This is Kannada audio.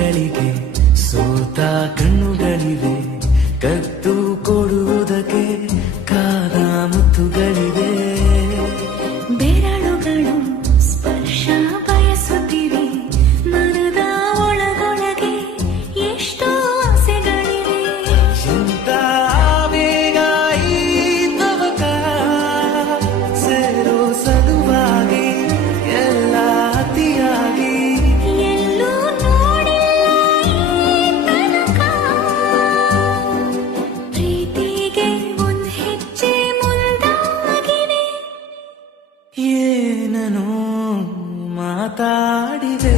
ಆಸೆಗಳಿಗೆ ಸೋತ ಕಣ್ಣುಗಳಿವೆ, ಕದ್ದು ಕೊಡುವುದಕ್ಕೆ ಕಾದ ಮುತ್ತುಗಳಿವೆ. ಬೆರಳುಗಳು ಸ್ಪರ್ಶ ಬಯಸುತ್ತಿವೆ, ಮನದ ಒಳಗೊಳಗೆ ಎಷ್ಟೋ ಆಸೆಗಳಿವೆ. ಎಂತ ಆವೇಗ ಈ ತವಕ, ಸೇರೋ ಸಲುವಾಗಿ ಎಲ್ಲ ಅತಿಯಾಗಿ ಎಲ್ಲೂ ನೋಡಿಲ್ಲ ಈ ತನಕ. ಪ್ರೀತಿಗೆ ಒಂದ್ ಹೆಜ್ಜೆ ಮುಂದಾಗಿವೆ. ಏನೋ ಮಾತಾಡಿದೆ.